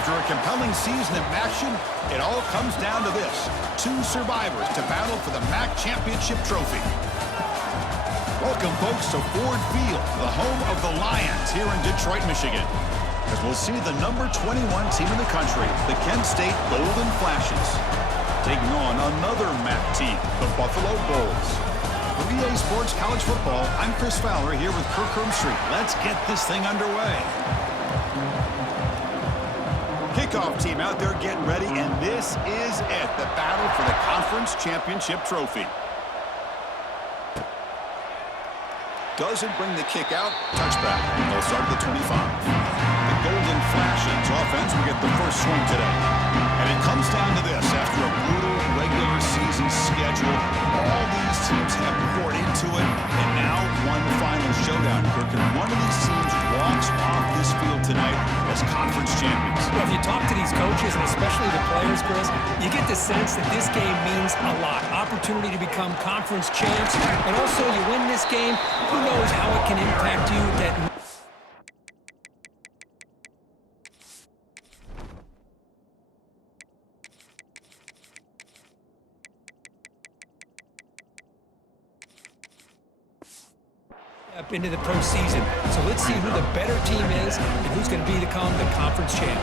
After a compelling season of action, it all comes down to this. Two survivors to battle for the MAC Championship trophy. Welcome, folks, to Ford Field, the home of the Lions here in Detroit, Michigan. As we'll see the number 21 team in the country, the Kent State Golden Flashes, taking on another MAC team, the Buffalo Bulls. For EA Sports College Football, I'm Chris Fowler here with Kirk Herbstreit. Let's get this thing underway. Kickoff team out there getting ready, and this is it, the battle for the Conference Championship trophy. Doesn't bring the kick out, touchback. They'll start at the 25. The Golden Flashes offense will get the first swing today. And it comes down to this. After a brutal regular season schedule, all these teams have poured into it, and now one final showdown, Kirk. And one of these teams walks off this field tonight as conference champions. Well, if you talk to these coaches, and especially the players, Chris, you get the sense that this game means a lot. Opportunity to become conference champs, and also you win this game, who knows how it can impact you. That up into the postseason. So let's see who the better team is and who's going to become the conference champ.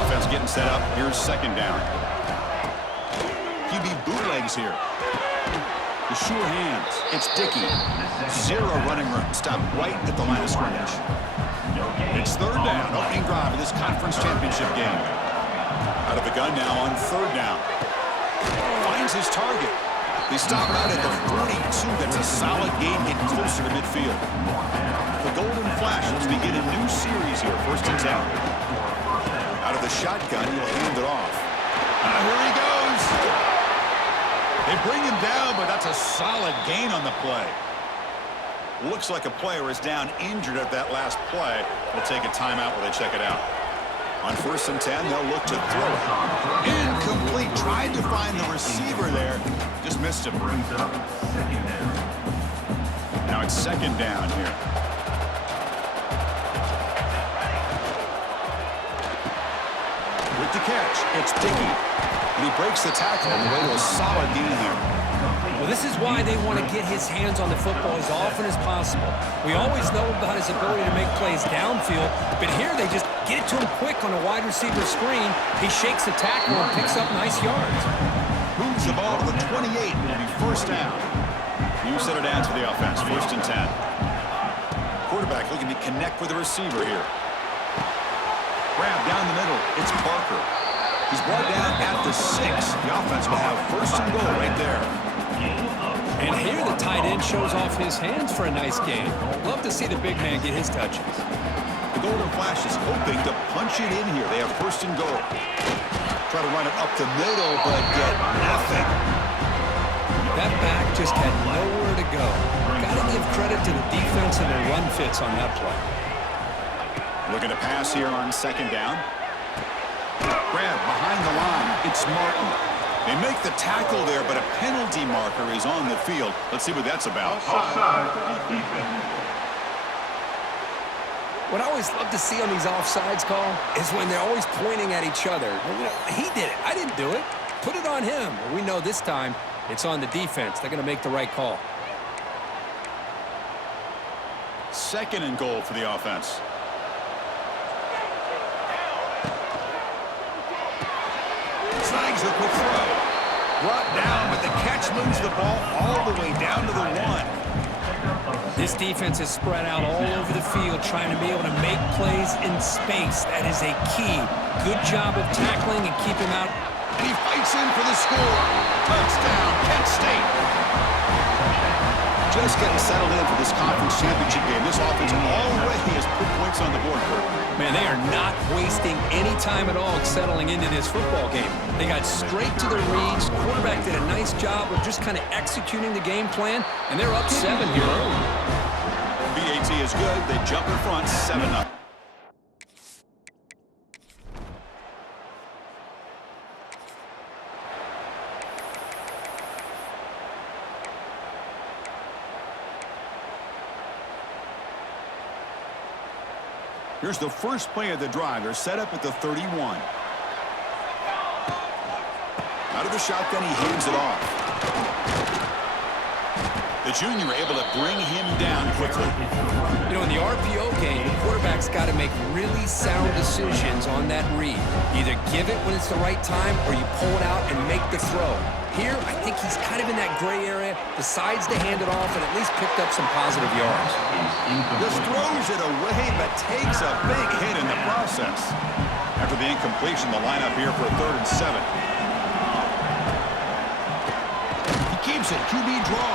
Offense getting set up. Here's second down. QB bootlegs here. The sure hands. It's Dickey. Zero running room. Stop right at the line of scrimmage. It's third down. Opening drive of this conference championship game. Out of the gun now on third down. Finds his target. They stop out at the 42. That's a solid gain getting closer to midfield. The Golden Flashes begin a new series here. First and 10. Out of the shotgun, he'll hand it off. Here he goes. They bring him down, but that's a solid gain on the play. Looks like a player is down injured at that last play. We'll take a timeout while they check it out. On first and 10, they'll look to throw it. Incomplete. Tried to find the receiver there. Just missed him. Now it's second down here. With the catch, it's Dickey. And he breaks the tackle on the way to a solid gain here. Well, this is why they want to get his hands on the football as often as possible. We always know about his ability to make plays downfield, but here they just get it to him quick on a wide receiver screen. He shakes the tackle and picks up nice yards. Moves the ball to the 28. It'll be first down. You set it down to the offense. First and 10. Quarterback looking to connect with the receiver here. Grab down the middle. It's Parker. He's brought down at the 6. The offense will have first and goal right there. And here the tight end shows off his hands for a nice gain. Love to see the big man get his touches. The Golden Flash is hoping to punch it in here. They have first and goal. Try to run it up the middle, but get nothing. That back just had nowhere to go. Got to give credit to the defense and their run fits on that play. Looking to pass here on second down. Grab behind the line. It's Martin. They make the tackle there, but a penalty marker is on the field. Let's see what that's about. What I always love to see on these offsides call is when they're always pointing at each other. You know, he did it. I didn't do it. Put it on him. Well, we know this time it's on the defense. They're going to make the right call. Second and goal for the offense. Snags the quick throw. Brought down, but the catch moves the ball all the way down to the 1. This defense is spread out all over the field, trying to be able to make plays in space. That is a key. Good job of tackling and keep him out. And he fights in for the score. Touchdown, Kent State. Just getting settled in for this conference championship game. This offense already has put points on the board. Man, they are not wasting any time at all settling into this football game. They got straight to the reads. Quarterback did a nice job of just kind of executing the game plan, and they're up 7 here early. BAT is good. They jump in front, 7-0. Here's the first play of the drive. They're set up at the 31. Out of the shotgun, he hands it off. The junior able to bring him down quickly. You know, in the RPO game, the quarterback's got to make really sound decisions on that read. Either give it when it's the right time or you pull it out and make the throw. Here, I think he's kind of in that gray area, decides to hand it off and at least picked up some positive yards. Just throws it away, but takes a big hit in the process. After the incompletion, the lineup here for a 3rd and 7. He keeps it, QB draw.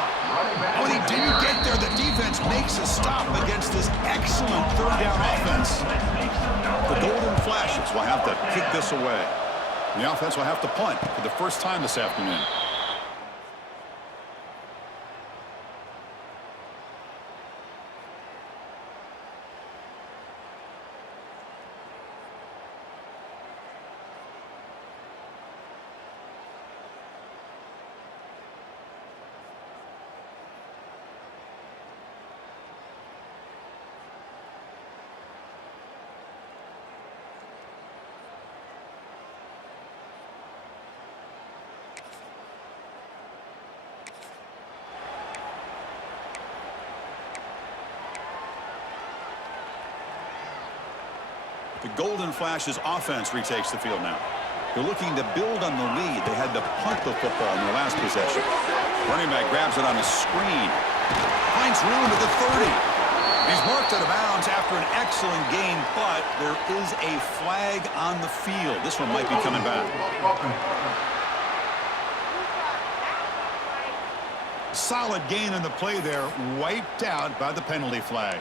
When he didn't get there, the defense makes a stop against this excellent 3rd down offense. The Golden Flashes will have to kick this away. The offense will have to punt for the first time this afternoon. The Golden Flashes offense retakes the field now. They're looking to build on the lead. They had to punt the football in their last possession. Running back grabs it on a screen. Finds room at the 30. He's marked out of bounds after an excellent game, but there is a flag on the field. This one might be coming back. Solid gain on the play there, wiped out by the penalty flag.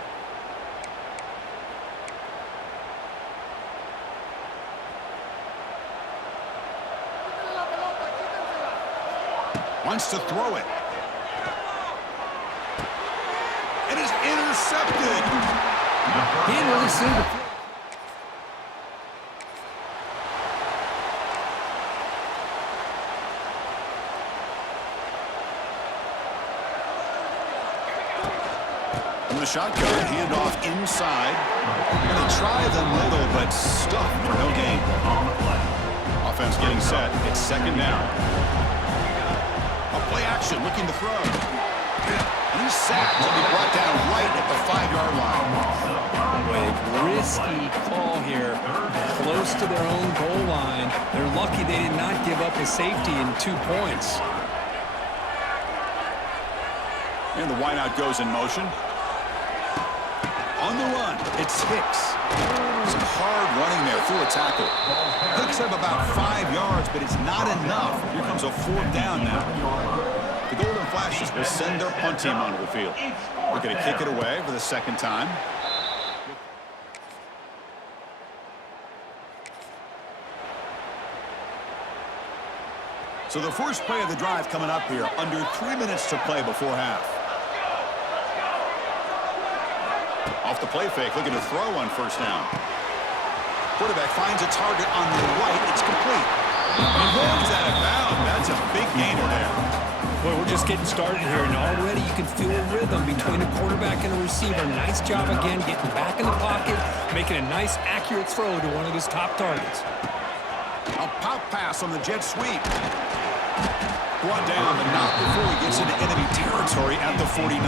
Wants to throw it. It is intercepted. He didn't really see the... From the shotgun, handoff inside. Going to try the middle, but stuffed for no gain. Offense getting set. It's 2nd down. Play action, looking to throw. He's sacked to be brought down right at the 5-yard line. A risky call here, close to their own goal line. They're lucky they did not give up a safety in 2 points. And the wideout goes in motion. On the run, it's Hicks. Some hard running there through a tackle. Picks up about 5 yards, but it's not enough. Here comes a 4th down now. The Golden Flashes will send their punt team onto the field. They're going to kick it away for the 2nd time. So the first play of the drive coming up here, under 3 minutes to play before half. Off the play fake, looking to throw on 1st down. Quarterback finds a target on the right. It's complete. He rolls out of bounds. That's a big gainer there. Well, we're just getting started here, and already you can feel a rhythm between a quarterback and a receiver. Nice job again getting back in the pocket, making a nice, accurate throw to one of his top targets. A pop pass on the jet sweep. Brought down, but not before he gets into enemy territory at the 49.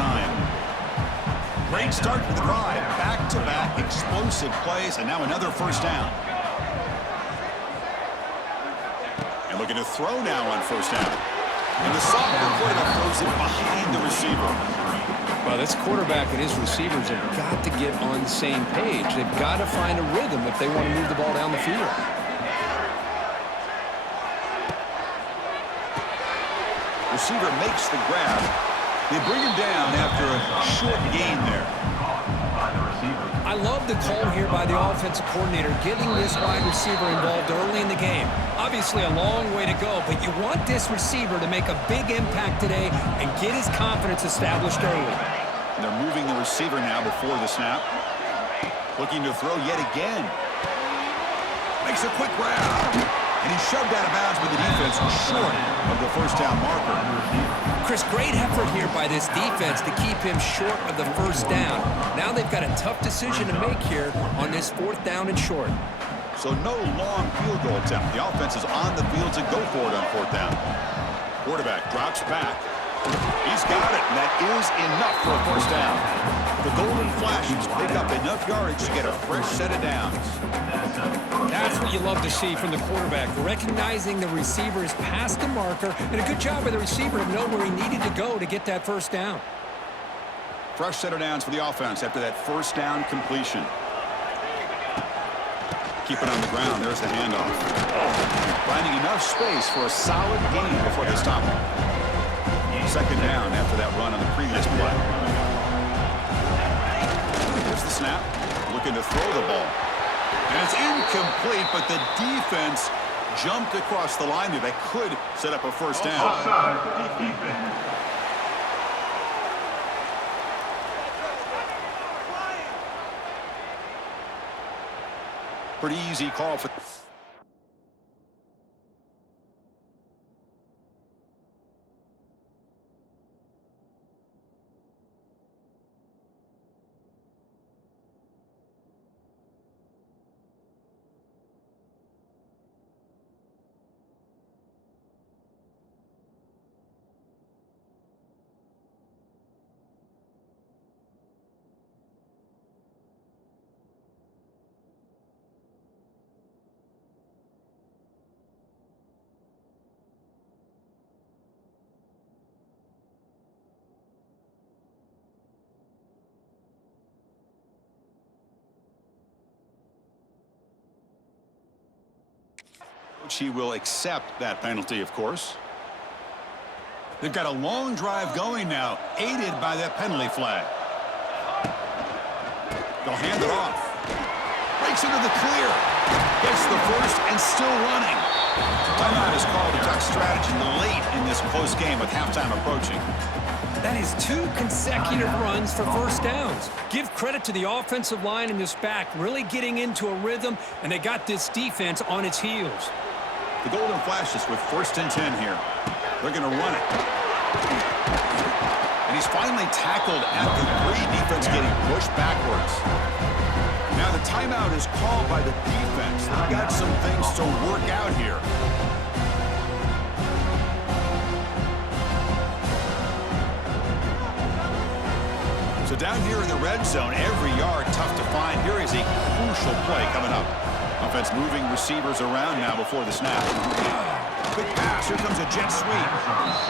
Great start for the drive. Back-to-back explosive plays, and now another 1st down. And looking to throw now on 1st down. And the sophomore quarterback throws it behind the receiver. Well, this quarterback and his receivers have got to get on the same page. They've got to find a rhythm if they want to move the ball down the field. Receiver makes the grab. They bring him down after a short gain there. I love the call here by the offensive coordinator, getting this wide receiver involved early in the game. Obviously a long way to go, but you want this receiver to make a big impact today and get his confidence established early. And they're moving the receiver now before the snap. Looking to throw yet again. Makes a quick grab. And he's shoved out of bounds with the defense short of the 1st down marker. Chris, great effort here by this defense to keep him short of the first down. Now they've got a tough decision to make here on this 4th down and short. So no long field goal attempt. The offense is on the field to go for it on 4th down. Quarterback drops back. He's got it, and that is enough for a first down. The Golden Flashes pick up enough yardage to get a fresh set of downs. That's what you love to see from the quarterback, recognizing the receiver is past the marker, and a good job by the receiver to know where he needed to go to get that first down. Fresh set of downs for the offense after that first down completion. Keep it on the ground. There's the handoff. Finding enough space for a solid gain before they stop him. Second down after that run on the previous play. Here's the snap. Looking to throw the ball. And it's incomplete, but the defense jumped across the line there. They could set up a first down. Pretty easy call for... He will accept that penalty, of course. They've got a long drive going now, aided by that penalty flag. They'll hand it off. Breaks into the clear. Gets the first and still running. Timeout is called to talk strategy late in this close game with halftime approaching. That is 2 consecutive runs for first downs. Give credit to the offensive line in this back, really getting into a rhythm, and they got this defense on its heels. The Golden Flashes with 1st and 10 here. They're going to run it. And he's finally tackled at the 3. Defense getting pushed backwards. Now the timeout is called by the defense. They've got some things to work out here. So down here in the red zone, every yard tough to find. Here is a crucial play coming up. Offense moving receivers around now before the snap. Quick pass. Here comes a jet sweep.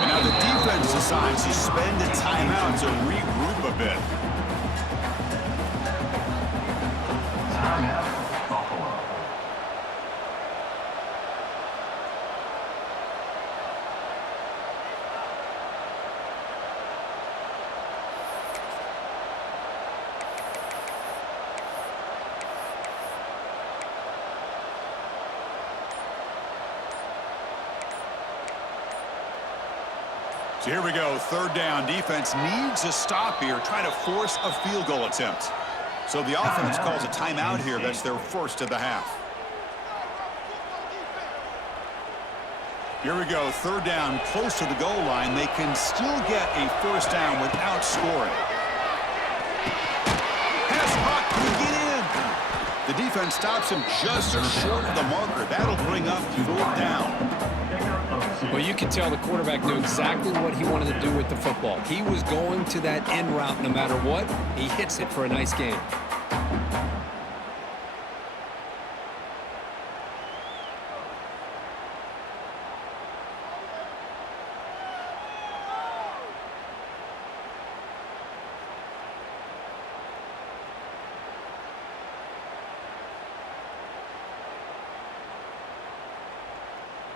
And now the defense decides to spend a timeout to regroup a bit. So here we go, 3rd down. Defense needs a stop here, trying to force a field goal attempt. So the offense calls a timeout here. That's their first of the half. Here we go, 3rd down, close to the goal line. They can still get a first down without scoring. Pass caught, can he get in? The defense stops him just short of the marker. That'll bring up 4th down. Well, you can tell the quarterback knew exactly what he wanted to do with the football. He was going to that end route no matter what. He hits it for a nice gain.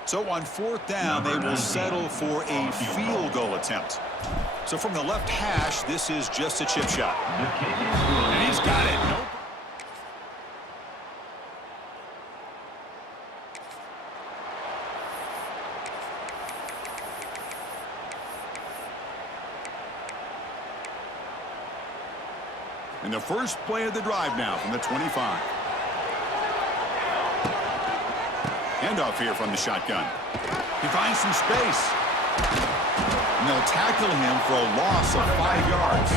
So on 4th down, they will settle for a field goal attempt. So from the left hash, this is just a chip shot. And he's got it. Nope. And the first play of the drive now from the 25. Handoff here from the shotgun. He finds some space. And they'll tackle him for a loss of 5 yards.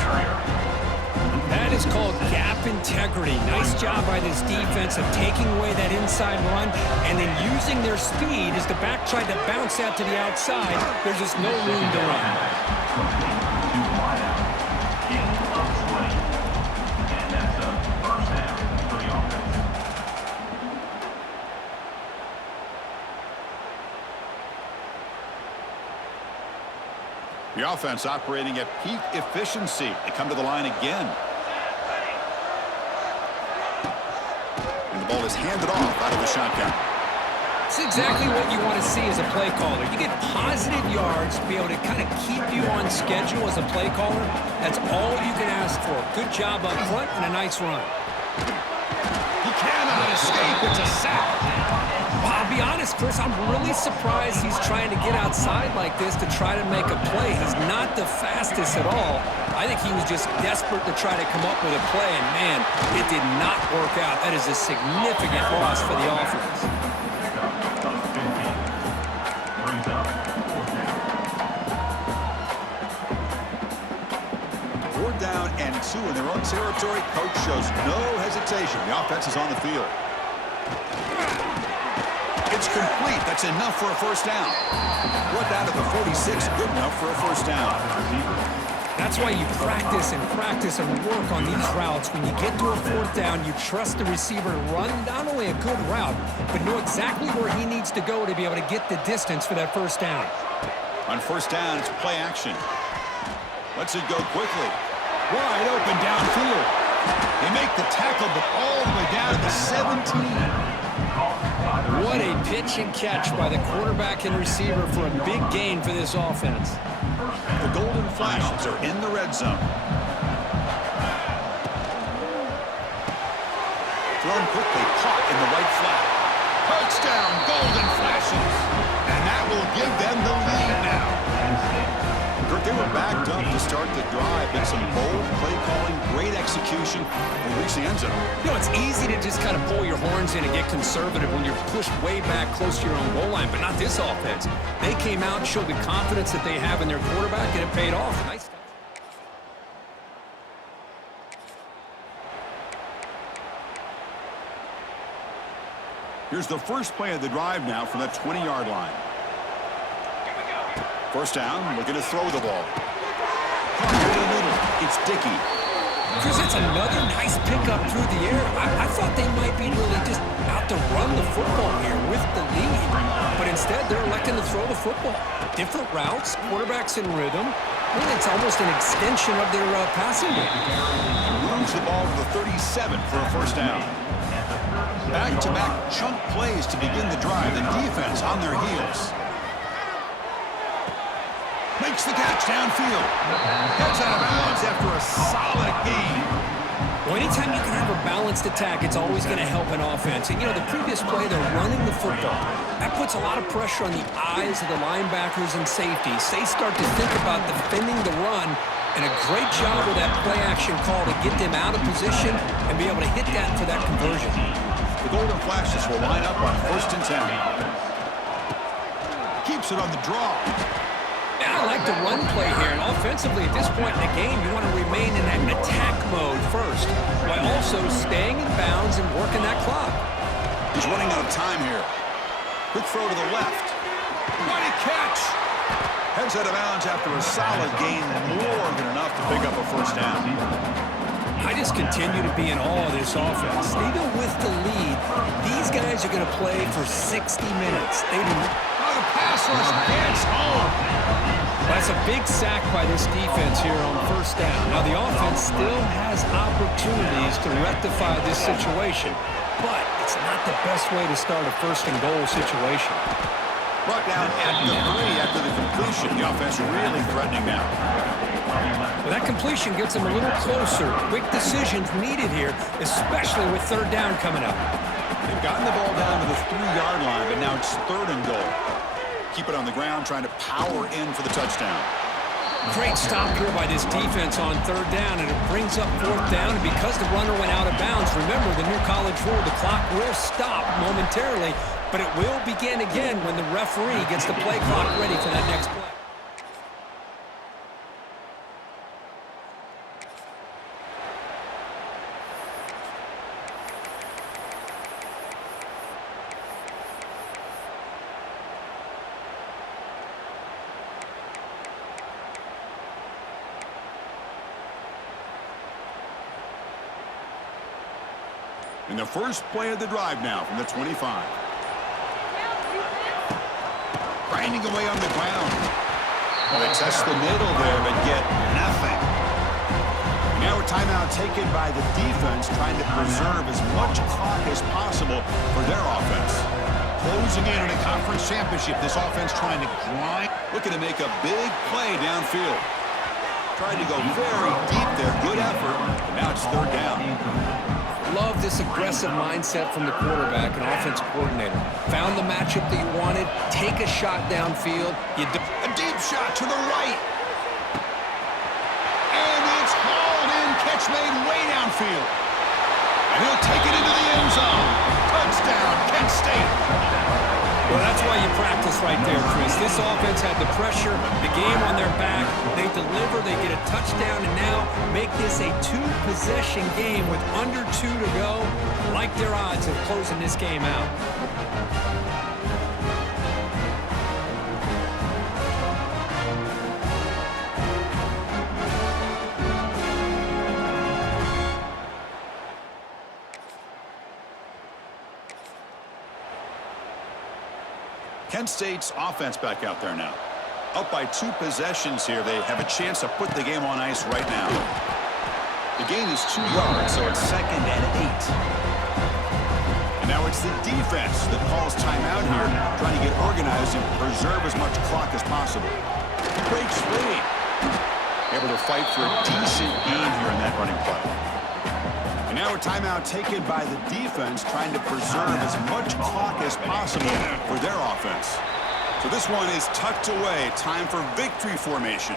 That is called gap integrity. Nice job by this defense of taking away that inside run and then using their speed as the back tried to bounce out to the outside. There's just no room to run. The offense operating at peak efficiency. They come to the line again. And the ball is handed off out of the shotgun. It's exactly what you want to see as a play caller. You get positive yards to be able to kind of keep you on schedule as a play caller. That's all you can ask for. Good job up front and a nice run. He cannot escape. It's a sack. Well, I'll be honest, Chris, I'm really surprised he's trying to get outside like this to try to make a play. He's not the fastest at all. I think he was just desperate to try to come up with a play, and man, it did not work out. That is a significant loss for the offense. Fourth down and 2 in their own territory. Coach shows no hesitation. The offense is on the field. It's complete. That's enough for a first down. Brought down to the 46. Good enough for a first down. That's why you practice and work on these routes. When you get to a fourth down, you trust the receiver to run not only a good route, but know exactly where he needs to go to be able to get the distance for that first down. On first down, it's play action. Lets it go quickly. Wide open downfield. They make the tackle, but all the way down to the 17. What a pitch and catch by the quarterback and receiver for a big gain for this offense. The Golden Flashes are in the red zone. Thrown quickly, caught in the right flat. Touchdown, Golden Flashes. And that will give them the lead now. They were backed up to start the drive, but some bold play calling, great execution, and reach the end zone. You know, it's easy to just kind of pull your horns in and get conservative when you're pushed way back close to your own goal line, but not this offense. They came out and showed the confidence that they have in their quarterback, and it paid off. Nice. Here's the first play of the drive now from that 20-yard line. First down, looking to throw the ball. Caught in the middle. It's Dickey. Chris, that's another nice pickup through the air. I thought they might be really just out to run the football here with the lead. But instead, they're electing to throw the football. Different routes, quarterbacks in rhythm. I think it's almost an extension of their passing game. Moves the ball to the 37 for a first down. Back-to-back chunk plays to begin the drive. The defense on their heels. Makes the catch downfield. Gets out of bounds after a solid gain. Well, anytime you can have a balanced attack, it's always going to help an offense. And, you know, the previous play, they're running the football. That puts a lot of pressure on the eyes of the linebackers and safeties. They start to think about defending the run, and a great job with that play-action call to get them out of position and be able to hit that for that conversion. The Golden Flashes will line up on first and 10. Keeps it on the draw. I like the run play here, and offensively at this point in the game, you want to remain in that attack mode first, while also staying in bounds and working that clock. He's running out of time here. Quick throw to the left. Mighty catch! Heads out of bounds after a solid gain, more than enough to pick up a first down. I just continue to be in awe of this offense. Even with the lead, these guys are going to play for 60 minutes. They do. Oh, the pass rush gets home. That's a big sack by this defense here on first down. Now, the offense still has opportunities to rectify this situation, but it's not the best way to start a first-and-goal situation. Brought down at the 3 after the completion. The offense really threatening now. Well, that completion gets them a little closer. Quick decisions needed here, especially with third down coming up. They've gotten the ball down to the 3-yard line, but now it's third and goal. Keep it on the ground, trying to power in for the touchdown. Great stop here by this defense on third down, and it brings up fourth down. And because the runner went out of bounds, remember the new college rule, the clock will stop momentarily, but it will begin again when the referee gets the play clock ready for that next play. And the first play of the drive now from the 25. Grinding away on the ground. Well, they test the middle there, but get nothing. Now a timeout taken by the defense, trying to preserve as much clock as possible for their offense. Closing in on a conference championship, this offense trying to grind. Looking to make a big play downfield. Tried to go very deep there, good effort, and now it's third down. Love this aggressive mindset from the quarterback and offensive coordinator. Found the matchup that you wanted, take a shot downfield. A deep shot to the right. And it's hauled in, catch made way downfield. And he'll take it into the end zone. Touchdown, Kent State. Well, that's why you practice right there, Chris. This offense had the pressure, the game on their back. They deliver, they get a touchdown, and now make this a two-possession game with under 2 to go. Like their odds of closing this game out. Kent State's offense back out there now. Up by 2 possessions here. They have a chance to put the game on ice right now. The gain is 2 yards, so it's 2nd and 8. And now it's the defense that calls timeout here, trying to get organized and preserve as much clock as possible. Breaks free. Able to fight for a decent gain here in that running play. And now a timeout taken by the defense, trying to preserve as much clock as possible for their offense. So this one is tucked away. Time for victory formation.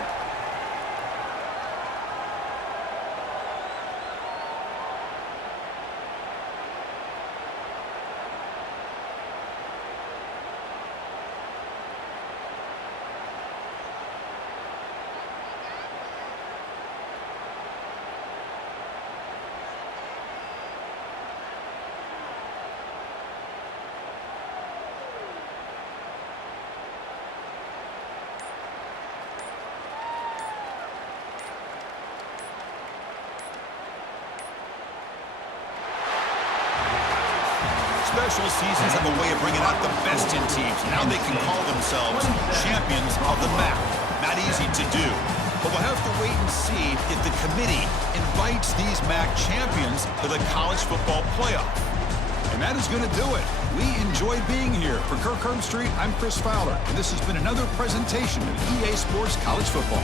Special seasons have a way of bringing out the best in teams. Now they can call themselves champions of the MAC. Not easy to do. But we'll have to wait and see if the committee invites these MAC champions to the college football playoff. And that is going to do it. We enjoyed being here. For Kirk Herbstreit, I'm Chris Fowler. And this has been another presentation of EA Sports College Football.